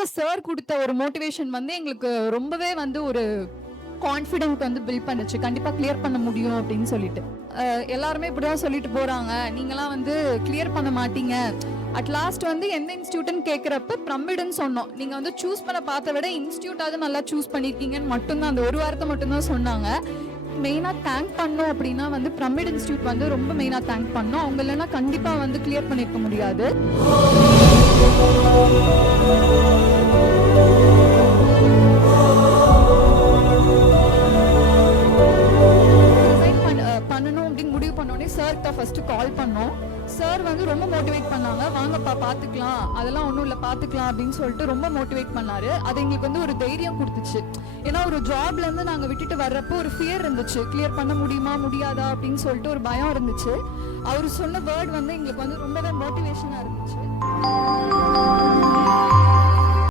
டைம்ல சார் குடுத்த ஒரு மோட்டிவேஷன் வந்து எங்களுக்கு ரொம்பவே வந்து ஒரு கான்ஃபிடென்ட் வந்து பில்ட் பண்ணுச்சு. கண்டிப்பா கிளியர் பண்ண முடியும் அப்படின்னு சொல்லிட்டு. எல்லாருமே இப்படிதான் சொல்லிட்டு போறாங்க. நீங்கலாம் வந்து கிளியர் பண்ண மாட்டீங்க. அட் லாஸ்ட் வந்து எந்த இன்ஸ்டிடியூட்னு கேட்கிறப்ப பிரமிடுன்னு சொன்னோம். நீங்க வந்து சூஸ் பண்ண பார்த்த விட இன்ஸ்டிடியூட்டாவது நல்லா சூஸ் பண்ணியிருக்கீங்கன்னு மட்டும் தான் அந்த ஒரு வார்த்தை மட்டும் தான் சொன்னாங்க. மெயினா தேங்க் பண்ணோம் அப்படின்னா வந்து பிரமிட் இன்ஸ்டிடியூட் வந்து ரொம்ப மெயினா தேங்க் பண்ணோம். அவங்க இல்லைன்னா கண்டிப்பா வந்து கிளியர் பண்ணிருக்க முடியாது. பண்ணணும் அப்படின்னு முடிவு பண்ணோடனே சார்கிட்ட ஃபர்ஸ்ட் கால் பண்ணோம். சார் வந்து ரொம்ப மோட்டிவேட் பண்ணாங்க. வாங்கப்பா பாத்துக்கலாம், அதெல்லாம் ஒன்றும் இல்லை பாத்துக்கலாம் அப்படின்னு சொல்லிட்டு ரொம்ப மோட்டிவேட் பண்ணாரு. அது எங்களுக்கு வந்து ஒரு தைரியம் கொடுத்துச்சு. ஏன்னா ஒரு ஜாப்ல இருந்து நாங்க விட்டுட்டு வர்றப்போ ஒரு ஃபியர் இருந்துச்சு. கிளியர் பண்ண முடியுமா முடியாதா அப்படின்னு சொல்லிட்டு ஒரு பயம் இருந்துச்சு. அவர் சொன்ன வேர்ட் வந்து எங்களுக்கு வந்து ரொம்பவே மோட்டிவேஷனா இருந்துச்சு.